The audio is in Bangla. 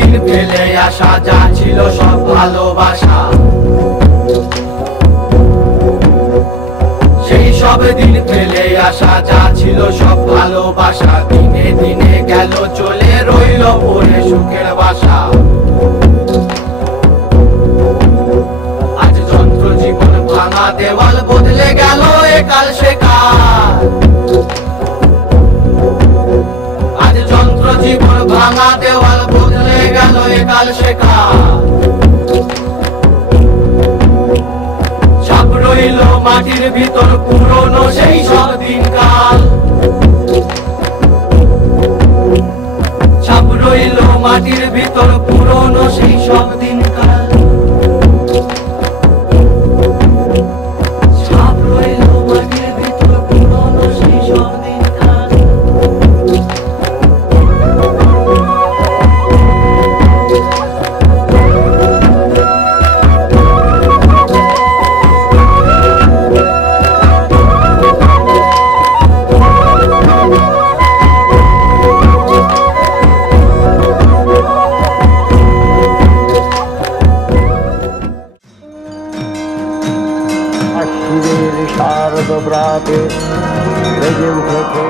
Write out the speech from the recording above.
দিন ফেলে আসা যা ছিল সব ভালোবাসা, সেই সব দিন ফেলে আসা যা ছিল সব ভালোবাসা, দিনে দিনে গেল চলে রইল পড়ে সুখের বাসা। আজ যন্ত্র জীবন ভাঙা দেওয়াল বদলে গেল একাল সেকাল, আজ যন্ত্র জীবন ভাঙা দেওয়াল বদলে গেল একাল সেকাল। ছাপ রইল মাটির ভিতর পুরনো সেই সব দিনকাল, ছাপ রইল মাটির ভিতর পুরনো সেই সব দিনকাল, ছাপ রইল মাটির ভিতর পুরনো সেই সব দিনকাল। শারদ প্রাতে বেজে উঠেছে